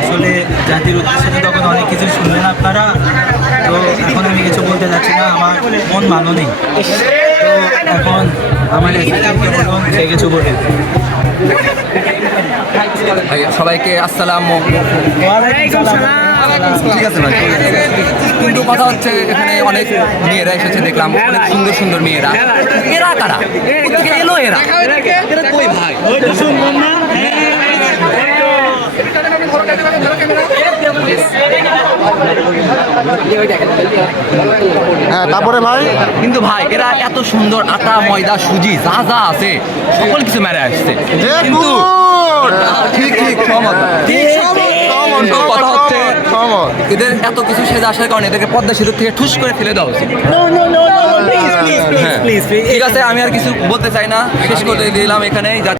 আসলে জাতির উদ্দেশ্যে তখন অনেক কিছু শুনলেন আপনারা, তো এখন আমি কিছু বলতে যাচ্ছি না, আমার মন ভালো নেই। তো এখন আমার সে কিছু বলে। সবাইকে আসসালাম। ঠিক আছে ভাই, কিন্তু কথা হচ্ছে এখানে অনেক মেয়েরা এসেছে দেখলাম, অনেক সুন্দর সুন্দর মেয়েরা। এরা কারা? কোথেকে এলো এরা? এরা কই ভাই? হ্যাঁ, তারপরে ভাই কিন্তু ভাই এরা এত সুন্দর আটা ময়দা সুজি যা যা আছে সকল কিছু মেরে আসছে, কিন্তু ঠিক ঠিক সহমত। কিন্তু কথা হচ্ছে এদের এত কিছু সেজে আসার কারণে এদেরকে পদ্মা সেতু থেকে ঠুস করে ফেলে দেওয়া উচিত। হ্যাঁ, ঠিক আছে, আমি আর কিছু বলতে চাই না, শেষ করে দিলাম এখানেই।